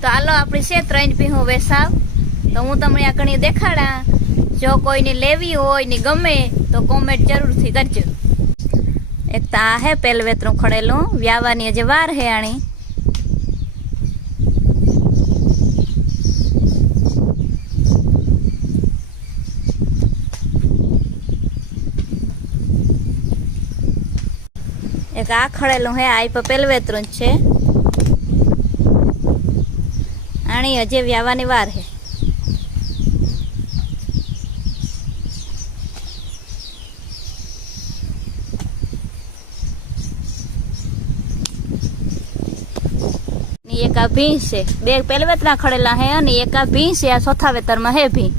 તો હાલો આપણી છે 3 ભીહું વેસાવ તો હું તમને આ કણી દેખાડા જો કોઈને લેવી હોય ને ગમે તો કોમેન્ટ જરૂરથી કરજો એક તો આ હે પેલ વેતરું ખડેલું વ્યાવાની હજી વાર હે આણી એક આ ખડેલું હે આ પર પેલ વેતરું જ છે આણી હજી વ્યાવાની વાર હે એક આ ભીં છે બે પેલ વેતરા ખડેલા હે અને એક આ ભીં છે આ ચોથા વેતરમાં હે ભીં